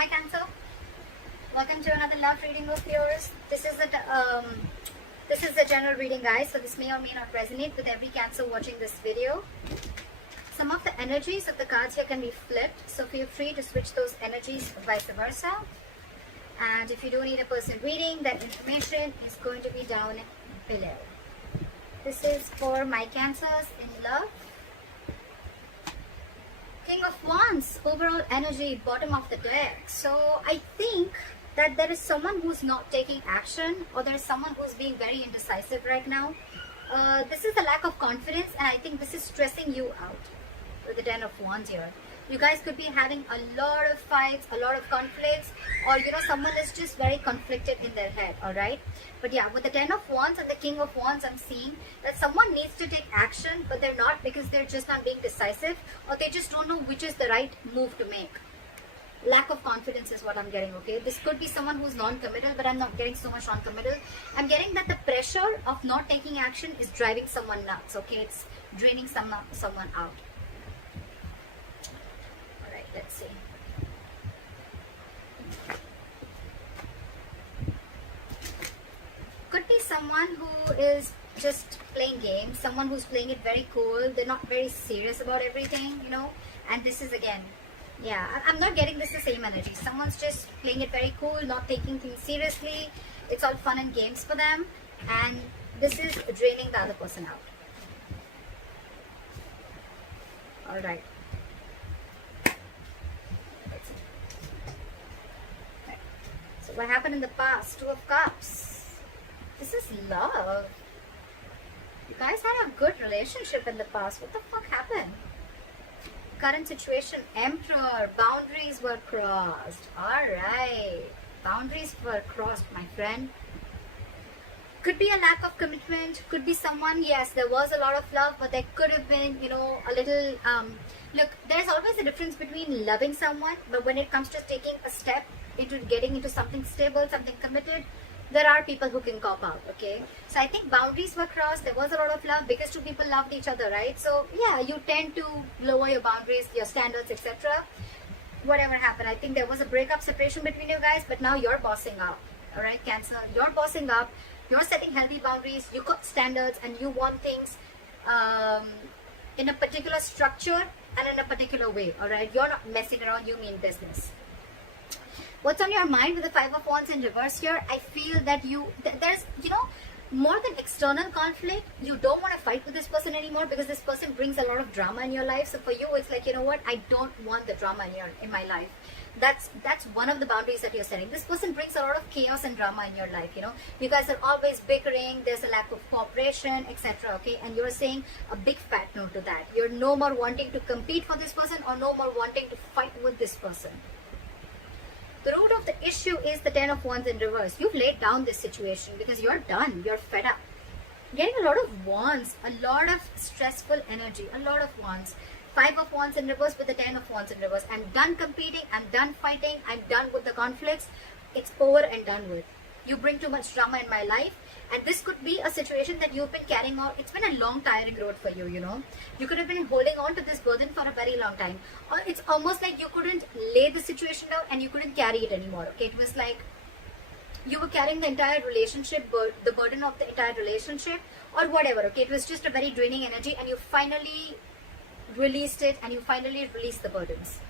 Hi Cancer, welcome to another love reading of yours. This is the general reading, guys, so this may or may not resonate with every Cancer watching this video. Some of the energies of the cards here can be flipped, so feel free to switch those energies or vice versa. And if you do need a personal reading, that information is going to be down below. This is for my Cancers in love. King of Wands, overall energy, bottom of the deck. So I think that there is someone who's not taking action, or there is someone who's being very indecisive right now. This is the lack of confidence, and I think this is stressing you out with the Ten of Wands here. You guys could be having a lot of fights, a lot of conflicts, or someone is just very conflicted in their head, alright? But yeah, with the Ten of Wands and the King of Wands, I'm seeing that someone needs to take action, but they're not, because they're just not being decisive, or they just don't know which is the right move to make. Lack of confidence is what I'm getting, okay? This could be someone who's non-committal, but I'm not getting so much non-committal. I'm getting that the pressure of not taking action is driving someone nuts, okay? It's draining someone out. Alright, let's see. Could be someone who is just playing games, someone who's playing it very cool. They're not very serious about everything, and this is again, yeah, I'm not getting this the same energy. Someone's just playing it very cool, not taking things seriously. It's all fun and games for them, and this is draining the other person out. Alright. So what happened in the past? Two of Cups. This is love. You guys had a good relationship in the past. What the fuck happened? Current situation, Emperor. Boundaries were crossed. Alright. Boundaries were crossed, my friend. Could be a lack of commitment. Could be someone, yes, there was a lot of love, but there could have been, a little... Look, there's always a difference between loving someone, but when it comes to taking a step into getting into something stable, something committed, there are people who can cop out, okay? So I think boundaries were crossed. There was a lot of love because two people loved each other, right? So yeah, you tend to lower your boundaries, your standards, etc. Whatever happened, I think there was a breakup, separation between you guys, but now you're bossing up, all right, Cancer? You're bossing up. You're setting healthy boundaries. You got standards, and you want things in a particular structure and in a particular way, all right? You're not messing around. You mean business. What's on your mind with the Five of Wands in reverse here? I feel that there's, more than external conflict, you don't want to fight with this person anymore, because this person brings a lot of drama in your life. So for you, it's like, what? I don't want the drama in my life. That's one of the boundaries that you're setting. This person brings a lot of chaos and drama in your life, You guys are always bickering. There's a lack of cooperation, etc. Okay? And you're saying a big fat no to that. You're no more wanting to compete for this person, or no more wanting to fight with this person. The root of the issue is the Ten of Wands in reverse. You've laid down this situation because you're done. You're fed up. Getting a lot of wands, a lot of stressful energy, a lot of wands. Five of Wands in reverse with the Ten of Wands in reverse. I'm done competing. I'm done fighting. I'm done with the conflicts. It's over and done with. You bring too much drama in my life. And this could be a situation that you've been carrying on. It's been a long, tiring road for you, You could have been holding on to this burden for a very long time. Or it's almost like you couldn't lay the situation down and you couldn't carry it anymore, okay? It was like you were carrying the entire relationship, the burden of the entire relationship, or whatever, okay? It was just a very draining energy, and you finally released it, and you finally released the burdens.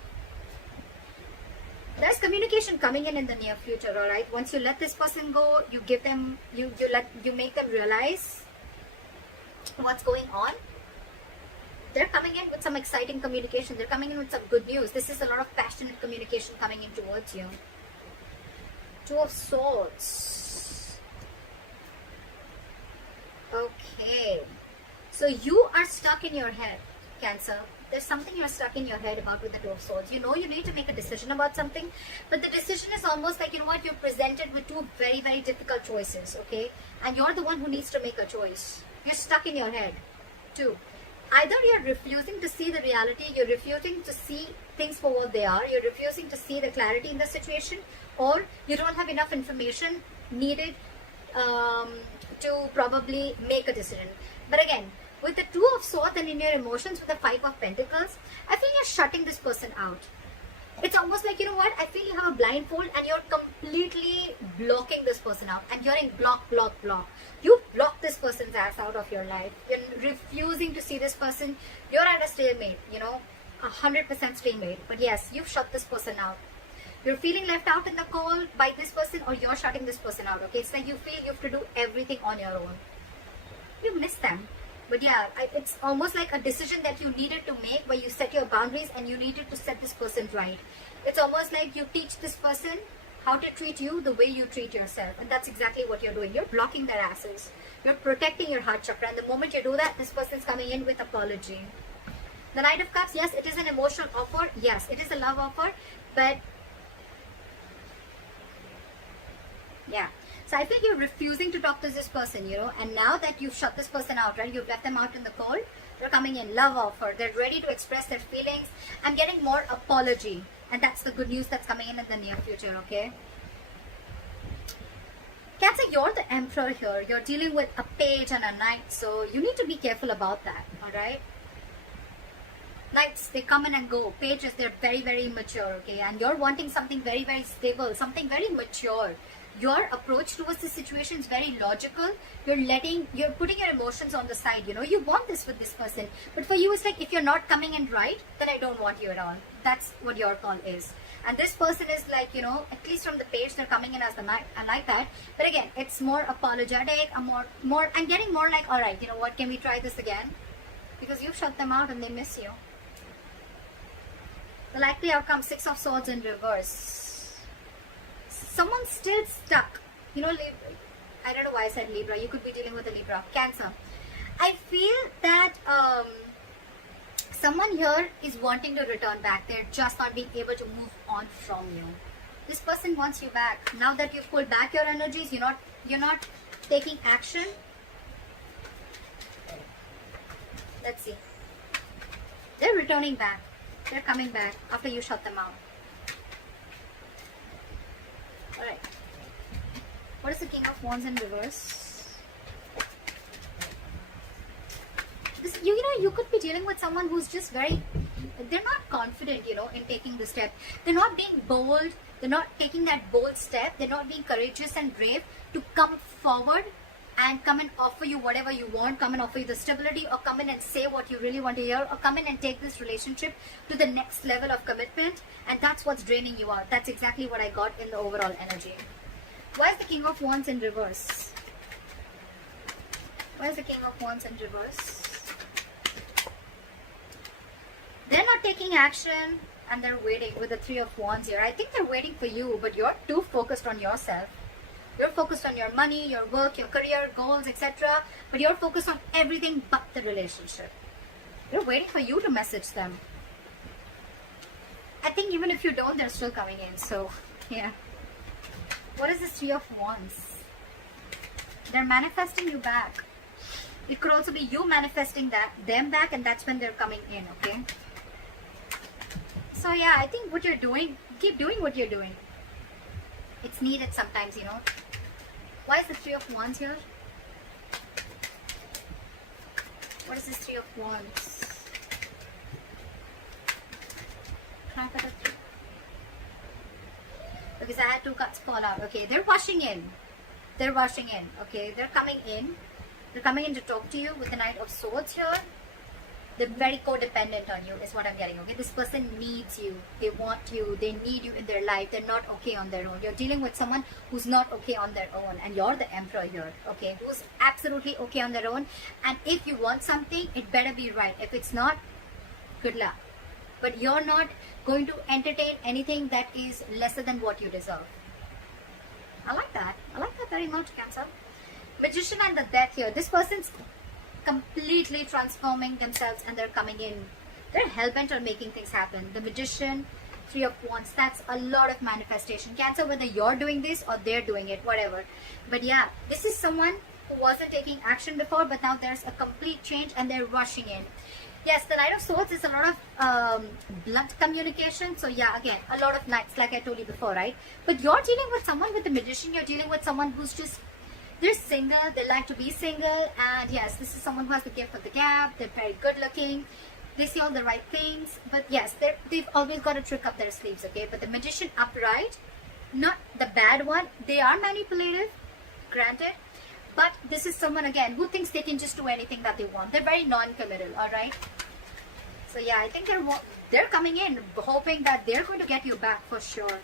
There's communication coming in the near future, all right? Once you let this person go, you give them, you make them realize what's going on. They're coming in with some exciting communication. They're coming in with some good news. This is a lot of passionate communication coming in towards you. Two of Swords. Okay. So you are stuck in your head, Cancer. There's something you're stuck in your head about with the Two of Swords. You need to make a decision about something, but the decision is almost like, you're presented with two very, very difficult choices, okay? And you're the one who needs to make a choice. You're stuck in your head, too. Either you're refusing to see the reality, you're refusing to see things for what they are, you're refusing to see the clarity in the situation, or you don't have enough information needed to probably make a decision. But again, with the Two of Swords and in your emotions with the Five of Pentacles, I feel you're shutting this person out. It's almost like, you know what, I feel you have a blindfold and you're completely blocking this person out, and you're in block. You block this person's ass out of your life. You're refusing to see this person. You're at a stalemate, 100% stalemate. But yes, you've shut this person out. You're feeling left out in the cold by this person, or you're shutting this person out, okay? It's like you feel you have to do everything on your own. You miss them. But yeah, it's almost like a decision that you needed to make, where you set your boundaries and you needed to set this person right. It's almost like you teach this person how to treat you the way you treat yourself. And that's exactly what you're doing. You're blocking their asses. You're protecting your heart chakra. And the moment you do that, this person's coming in with apology. The Knight of Cups, yes, it is an emotional offer. Yes, it is a love offer. But yeah. So I feel you're refusing to talk to this person, and now that you've shut this person out, right? You've left them out in the cold. They're coming in, love offer. They're ready to express their feelings. I'm getting more apology. And that's the good news that's coming in the near future, okay? Cancer, you're the Emperor here. You're dealing with a page and a knight. So you need to be careful about that, alright? Knights, they come in and go. Pages, they're very, very mature, okay? And you're wanting something very, very stable, something very mature. Your approach towards the situation is very logical. You're putting your emotions on the side, you want this with this person. But for you, it's like, if you're not coming in right, then I don't want you at all. That's what your call is. And this person is like, at least from the page, they're coming in as the knight. I like that. But again, it's more apologetic, I'm getting more like, all right, you know what, can we try this again? Because you've shut them out and they miss you. The likely outcome, 6 of Swords in reverse. Someone's still stuck. I don't know why I said Libra. You could be dealing with a Libra. Cancer. I feel that someone here is wanting to return back. They're just not being able to move on from you. This person wants you back. Now that you've pulled back your energies, you're not taking action. Let's see. They're returning back. They're coming back after you shut them out. Alright. What is the King of Wands in reverse? You could be dealing with someone who's just they're not confident, in taking the step. They're not being bold. They're not taking that bold step. They're not being courageous and brave to come forward and come and offer you whatever you want, come and offer you the stability, or come in and say what you really want to hear, or come in and take this relationship to the next level of commitment. And that's what's draining you out. That's exactly what I got in the overall energy. Why is the King of Wands in reverse? Why is the King of Wands in reverse? They're not taking action and they're waiting with the 3 of Wands here. I think they're waiting for you, but you're too focused on yourself. You're focused on your money, your work, your career, goals, etc. But you're focused on everything but the relationship. They're waiting for you to message them. I think even if you don't, they're still coming in. So, yeah. What is this 3 of Wands? They're manifesting you back. It could also be you manifesting them back, and that's when they're coming in, okay? So, yeah, I think what you're doing, keep doing what you're doing. It's needed sometimes, Why is the 3 of Wands here? What is this 3 of Wands? Because I had 2 cards fall out. Okay, they're rushing in. They're rushing in. Okay, they're coming in. They're coming in to talk to you with the Knight of Swords here. They're very codependent on you is what I'm getting. Okay, this person needs you. They want you. They need you in their life. They're not okay on their own. You're dealing with someone who's not okay on their own, and you're the Emperor here. Okay, who's absolutely okay on their own. And if you want something, it better be right. If it's not, good luck. But you're not going to entertain anything that is lesser than what you deserve. I like that. I like that very much, Cancer. Magician and the Death here. This person's completely transforming themselves and they're coming in. They're hell-bent on making things happen. The Magician, 3 of Wands, that's a lot of manifestation. Cancer, whether you're doing this or they're doing it, whatever. But yeah, this is someone who wasn't taking action before, but now there's a complete change and they're rushing in. Yes, the Knight of Swords is a lot of blunt communication. So yeah, again, a lot of knights, like I told you before, right? But you're dealing with someone with the Magician. You're dealing with someone who's just, they're single. They like to be single. And yes, this is someone who has the gift of the gab. They're very good looking. They say all the right things, but yes, they've always got a trick up their sleeves, okay? But the Magician upright, not the bad one, they are manipulative, granted, but this is someone, again, who thinks they can just do anything that they want. They're very non-committal, alright? So yeah, I think they're coming in hoping that they're going to get you back for sure.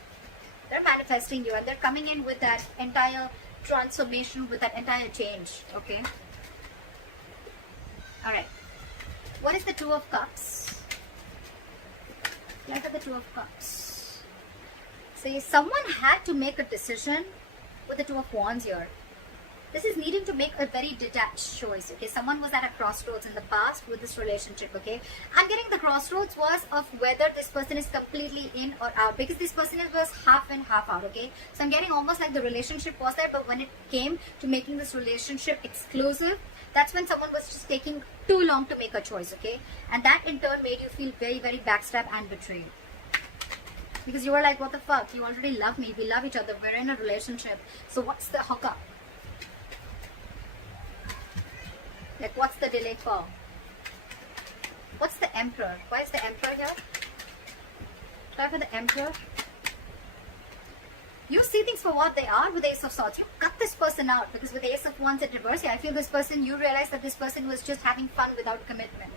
They're manifesting you, and they're coming in with that entire transformation, with that entire change, okay? Alright. What is the Two of Cups? Look at the Two of Cups. See, someone had to make a decision with the Two of Wands here. This is needing to make a very detached choice, okay? Someone was at a crossroads in the past with this relationship, okay? I'm getting the crossroads was of whether this person is completely in or out, because this person was half in, half out, okay? So I'm getting almost like the relationship was there, but when it came to making this relationship exclusive, that's when someone was just taking too long to make a choice, okay? And that in turn made you feel very, very backstabbed and betrayed. Because you were like, what the fuck? You already love me. We love each other. We're in a relationship. So what's the hookup? Like, what's the delay for? What's the Emperor? Why is the Emperor here? Try for the Emperor. You see things for what they are with the Ace of Swords. You cut this person out, because with the Ace of Wands in reverse, I feel this person, you realize that this person was just having fun without commitment.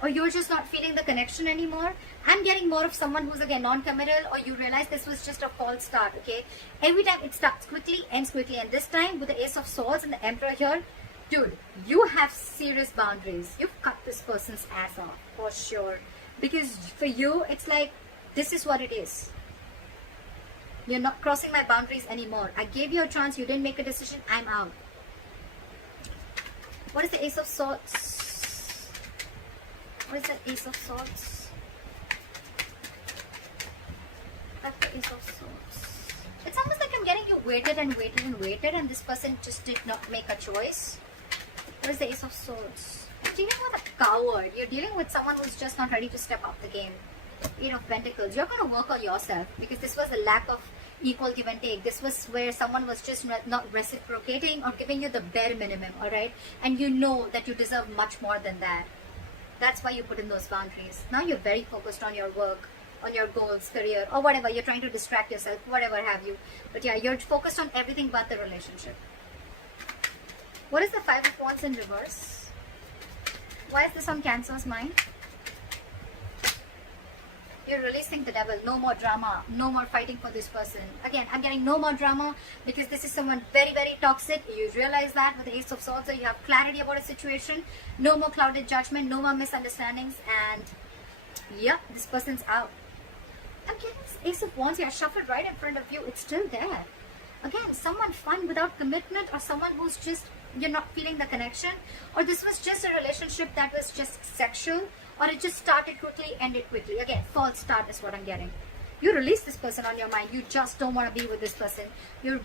Or you're just not feeling the connection anymore. I'm getting more of someone who's again non-committal, or you realize this was just a false start, okay? Every time it starts quickly, ends quickly. And this time with the Ace of Swords and the Emperor here, dude, you have serious boundaries. You've cut this person's ass off, for sure. Because for you, it's like, this is what it is. You're not crossing my boundaries anymore. I gave you a chance, you didn't make a decision, I'm out. What is the Ace of Swords? What is the Ace of Swords? That's the Ace of Swords. It's almost like I'm getting you waited and waited and waited, and this person just did not make a choice. What is the Ace of Swords? You're dealing with a coward. You're dealing with someone who's just not ready to step up the game. Eight of Pentacles. You're going to work on yourself, because this was a lack of equal give and take. This was where someone was just not reciprocating or giving you the bare minimum, alright? And you know that you deserve much more than that. That's why you put in those boundaries. Now you're very focused on your work, on your goals, career, or whatever. You're trying to distract yourself, whatever have you. But yeah, you're focused on everything but the relationship. What is the Five of Wands in reverse? Why is this on Cancer's mind? You're releasing the devil. No more drama. No more fighting for this person. Again, I'm getting no more drama, because this is someone very, very toxic. You realize that with the Ace of Swords. So you have clarity about a situation. No more clouded judgment. No more misunderstandings. And yeah, this person's out. I'm getting this Ace of Wands here shuffled right in front of you. It's still there. Again, someone fun without commitment, or someone who's just, you're not feeling the connection, or this was just a relationship that was just sexual, or it just started quickly, ended quickly. Again, false start is what I'm getting. You release this person on your mind. You just don't want to be with this person. You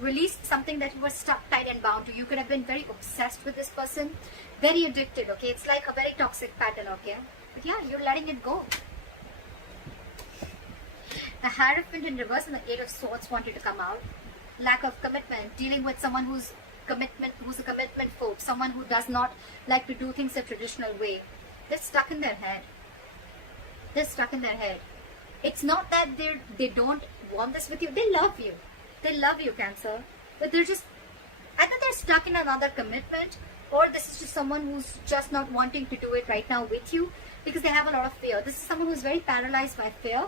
released something that you were stuck, tight and bound to. You could have been very obsessed with this person, very addicted, okay? It's like a very toxic pattern, okay? But yeah, you're letting it go. The Hierophant in reverse and the Eight of Swords wanted to come out. Lack of commitment, dealing with someone who's a commitment phobe, someone who does not like to do things a traditional way. They're stuck in their head. They're stuck in their head. It's not that they don't want this with you. They love you. They love you, Cancer. But they're just, either they're stuck in another commitment, or this is just someone who's just not wanting to do it right now with you, because they have a lot of fear. This is someone who's very paralyzed by fear,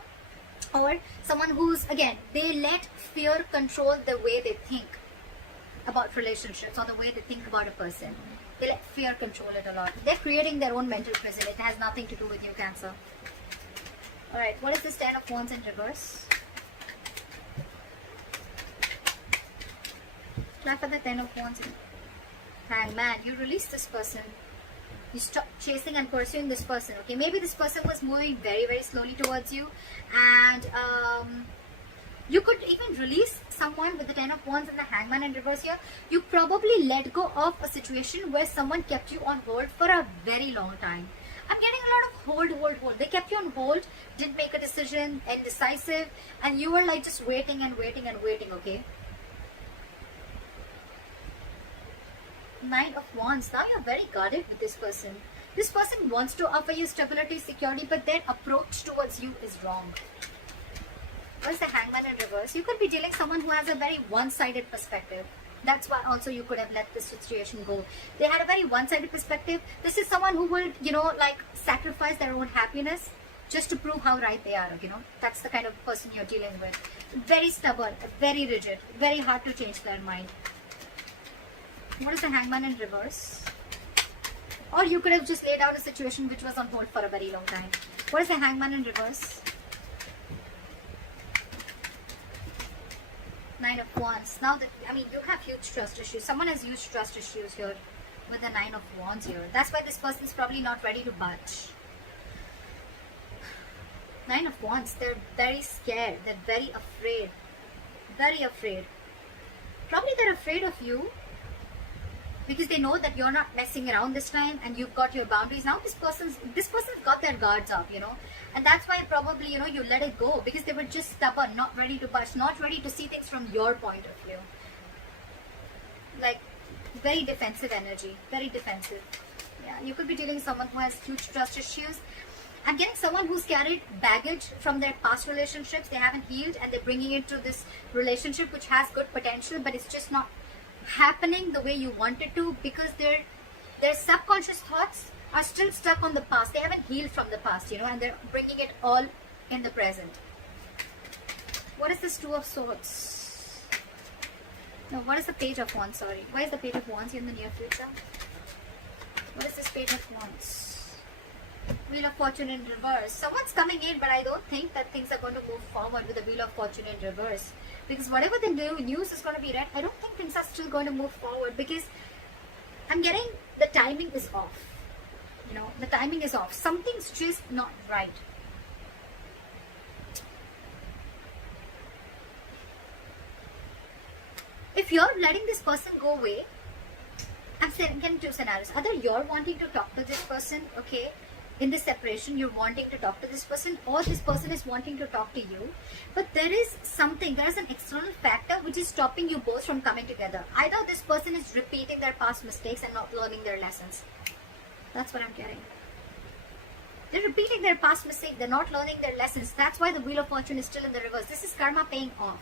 or someone who's, again, they let fear control the way they think about relationships, or the way they think about a person. They let fear control it a lot. They're creating their own mental prison. It has nothing to do with you, Cancer. Alright, what is this Ten of Wands in reverse? Try for the Ten of Wands in Hangman. You release this person. You stop chasing and pursuing this person, okay? Maybe this person was moving very, very slowly towards you, and you could even release someone with the Ten of Wands and the Hangman in reverse here. You probably let go of a situation where someone kept you on hold for a very long time. I'm getting a lot of hold. They kept you on hold, didn't make a decision, indecisive, and you were like just waiting and waiting and waiting, okay? Nine of Wands. Now you're very guarded with this person. This person wants to offer you stability, security, but their approach towards you is wrong. What is the Hangman in reverse? You could be dealing with someone who has a very one-sided perspective. That's why also you could have let this situation go. They had a very one-sided perspective. This is someone who will, like sacrifice their own happiness just to prove how right they are, That's the kind of person you're dealing with. Very stubborn, very rigid, very hard to change their mind. What is the Hangman in reverse? Or you could have just laid out a situation which was on hold for a very long time. What is the Hangman in reverse? Nine of Wands. Now, you have huge trust issues. Someone has huge trust issues here with the Nine of Wands here. That's why this person is probably not ready to budge. Nine of Wands. They're very scared. They're very afraid. Very afraid. Probably they're afraid of you because they know that you're not messing around this time and you've got your boundaries. Now this person's got their guards up, and that's why probably, you let it go because they were just stubborn, not ready to budge, not ready to see things from your point of view. Like, very defensive energy, very defensive. Yeah, you could be dealing with someone who has huge trust issues. I'm getting someone who's carried baggage from their past relationships. They haven't healed and they're bringing it to this relationship which has good potential, but it's just not happening the way you want it to because their subconscious thoughts are still stuck on the past. They haven't healed from the past, and they're bringing it all in the present. What is this Two of Swords? No, what is the Page of Wands? Sorry. Why is the Page of Wands in the near future? What is this Page of Wands? Wheel of Fortune in reverse. Someone's coming in, but I don't think that things are going to move forward with the Wheel of Fortune in reverse. Because whatever the news is going to be read, I don't think things are still going to move forward because I'm getting the timing is off. The timing is off. Something's just not right. If you're letting this person go away, I'm getting two scenarios. Either you're wanting to talk to this person, okay, in this separation, you're wanting to talk to this person, or this person is wanting to talk to you. But there is an external factor which is stopping you both from coming together. Either this person is repeating their past mistakes and not learning their lessons. That's what I'm getting. They're repeating their past mistake. They're not learning their lessons. That's why the Wheel of Fortune is still in the reverse. This is karma paying off.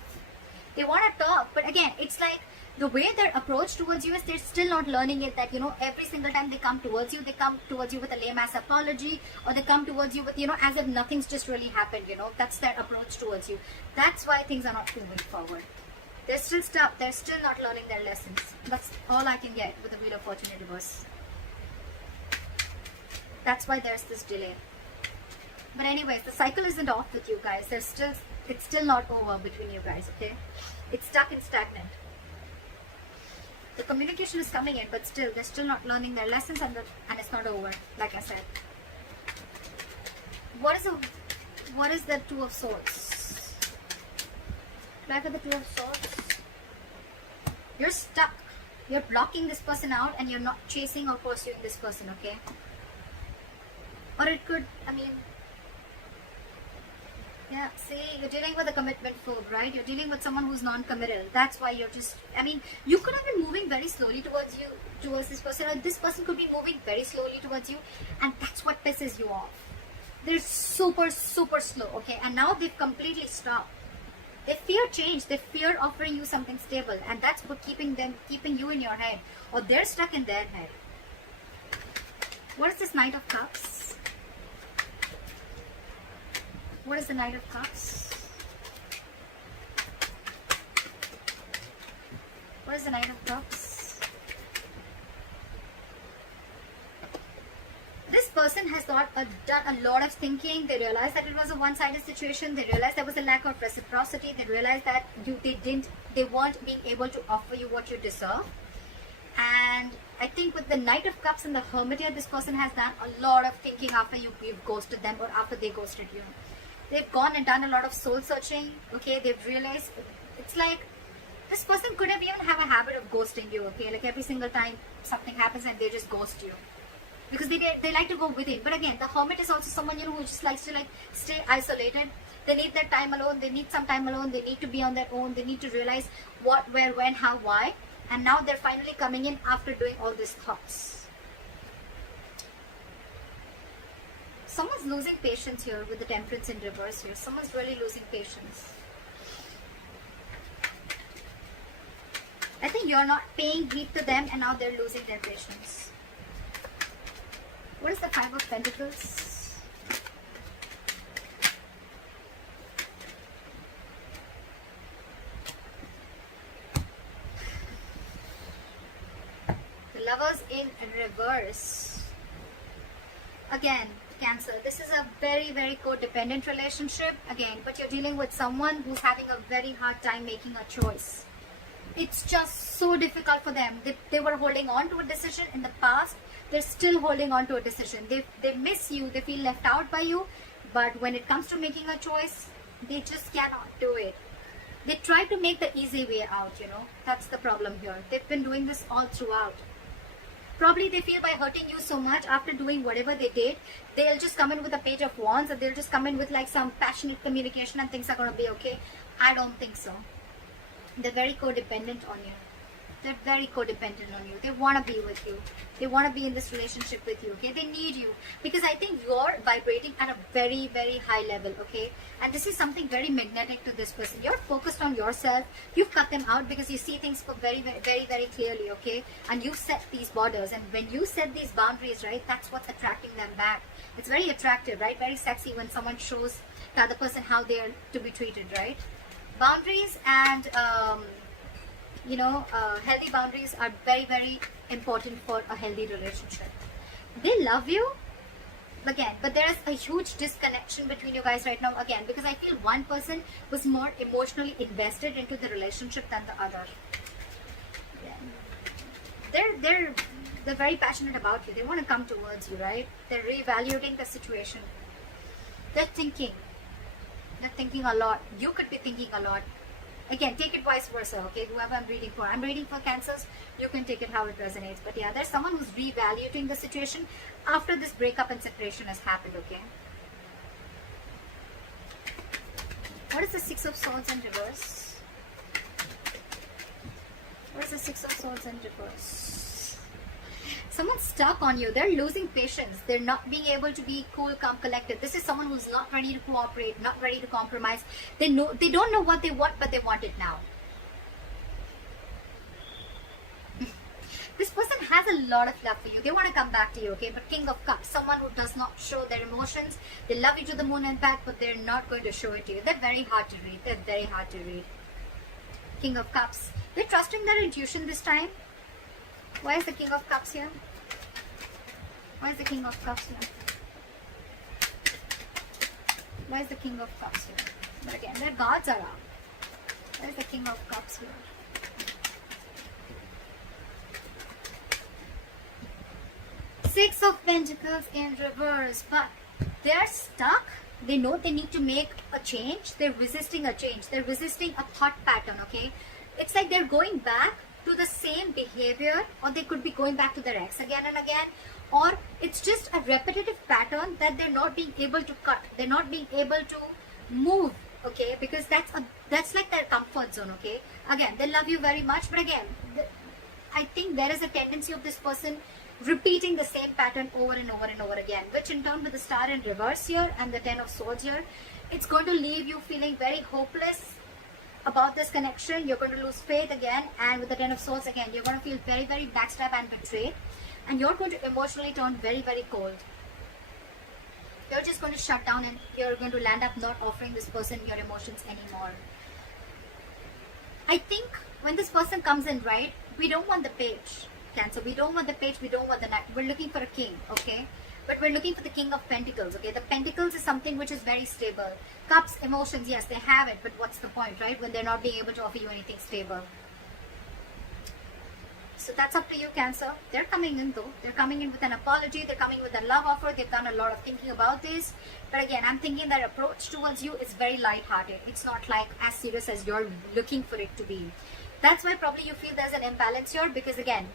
They want to talk, but again, it's like the way their approach towards you is they're still not learning it that, every single time they come towards you with a lame-ass apology, or they come towards you with, as if nothing's just really happened, That's their approach towards you. That's why things are not moving forward. They're still stuck. They're still not learning their lessons. That's all I can get with the Wheel of Fortune in reverse. That's why there's this delay. But anyways, the cycle isn't off with you guys. It's still not over between you guys, okay? It's stuck and stagnant. The communication is coming in, but still, they're still not learning their lessons and it's not over, like I said. What is the Two of Swords? Back at the Two of Swords. You're stuck. You're blocking this person out and you're not chasing or pursuing this person, okay? Or it could, yeah, see, you're dealing with a commitment phobe, right? You're dealing with someone who's non-committal. That's why you're just, you could have been moving very slowly towards this person, or this person could be moving very slowly towards you, and that's what pisses you off. They're super, super slow, okay? And now they've completely stopped. They fear change. They fear offering you something stable, and that's what keeping you in your head, or they're stuck in their head. What is this Knight of Cups? What is the Knight of Cups? What is the Knight of Cups? This person has done a lot of thinking. They realized that it was a one-sided situation. They realized there was a lack of reciprocity. They realized that they weren't being able to offer you what you deserve. And I think with the Knight of Cups and the Hermit here, this person has done a lot of thinking after you've ghosted them, or after they ghosted you. They've gone and done a lot of soul searching, okay? They've realized, it's like, this person could have even have a habit of ghosting you, okay? Like every single time something happens and they just ghost you. Because they like to go within. But again, the Hermit is also someone, who just likes to stay isolated. They need their time alone. They need some time alone. They need to be on their own. They need to realize what, where, when, how, why. And now they're finally coming in after doing all these thoughts. Someone's losing patience here with the Temperance in reverse here. Someone's really losing patience. I think you're not paying heed to them and now they're losing their patience. What is the Five of Pentacles? The Lovers in reverse. Again, Cancer, this is a very, very codependent relationship. Again, but you're dealing with someone who's having a very hard time making a choice. It's just so difficult for them. They were holding on to a decision in the past. They're still holding on to a decision. They miss you. They feel left out by you. But when it comes to making a choice, they just cannot do it. They try to make the easy way out, you know. That's the problem here. They've been doing this all throughout. Probably they feel by hurting you so much, after doing whatever they did, they'll just come in with a page of wands, and they'll just come in with like some passionate communication and things are going to be okay. I don't think so. They're very codependent on you. They're very codependent on you. They want to be with you. They want to be in this relationship with you, okay? They need you. Because I think you're vibrating at a very, very high level, okay? And this is something very magnetic to this person. You're focused on yourself. You've cut them out because you see things for very, very, very, very clearly, okay? And you set these borders. And when you set these boundaries, right, that's what's attracting them back. It's very attractive, right? Very sexy when someone shows the other person how they are to be treated, right? Boundaries and healthy boundaries are very, very important for a healthy relationship. They love you again, but there is a huge disconnection between you guys right now again, because I feel one person was more emotionally invested into the relationship than the other. They're very passionate about you. They want to come towards you, right? They're reevaluating the situation. They're thinking a lot. You could be thinking a lot. Again, take it vice versa, okay? Whoever I'm reading for. I'm reading for Cancers. You can take it how it resonates. But yeah, there's someone who's reevaluating the situation after this breakup and separation has happened, okay? What is the Six of Swords in reverse? What is the Six of Swords in reverse? Someone's stuck on you. They're losing patience. They're not being able to be cool, calm, collected. This is someone who's not ready to cooperate, not ready to compromise. They don't know what they want, but they want it now. This person has a lot of love for you. They want to come back to you, okay? But King of Cups, someone who does not show their emotions. They love you to the moon and back, but they're not going to show it to you. They're very hard to read. They're very hard to read. King of Cups. They're trusting their intuition this time. Why is the King of Cups here? Why is the King of Cups here? Why is the King of Cups here? But again, their guards are up. Why is the King of Cups here? Six of Pentacles in reverse. But they're stuck. They know they need to make a change. They're resisting a change. They're resisting a thought pattern, okay? It's like they're going back to the same behavior, or they could be going back to their ex again and again, or it's just a repetitive pattern that they're not being able to cut. They're not being able to move, okay? Because that's like their comfort zone, okay? Again, they love you very much, but again, I think there is a tendency of this person repeating the same pattern over and over and over again, which in turn with the Star in reverse here and the Ten of Swords here, it's going to leave you feeling very hopeless about this connection. You're going to lose faith again, and with the Ten of Swords again, you're going to feel very, very backstabbed and betrayed, and you're going to emotionally turn very, very cold. You're just going to shut down, and you're going to land up not offering this person your emotions anymore. I think when this person comes in, right, we don't want the page, Cancer. We don't want the page, we don't want the knight. We're looking for a king, okay? But we're looking for the King of Pentacles, okay? The Pentacles is something which is very stable. Cups, emotions, yes, they have it, but what's the point, right? When they're not being able to offer you anything stable. So that's up to you, Cancer. They're coming in though. They're coming in with an apology. They're coming with a love offer. They've done a lot of thinking about this. But again, I'm thinking their approach towards you is very light-hearted. It's not like as serious as you're looking for it to be. That's why probably you feel there's an imbalance here, because again,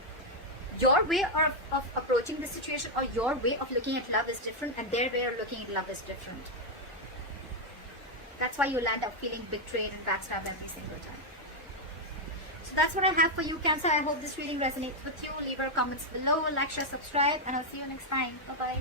your way of approaching the situation or your way of looking at love is different, and their way of looking at love is different. That's why you'll end up feeling betrayed and backstabbed every single time. So that's what I have for you, Cancer. I hope this reading resonates with you. Leave your comments below, like, share, subscribe, and I'll see you next time. Bye-bye.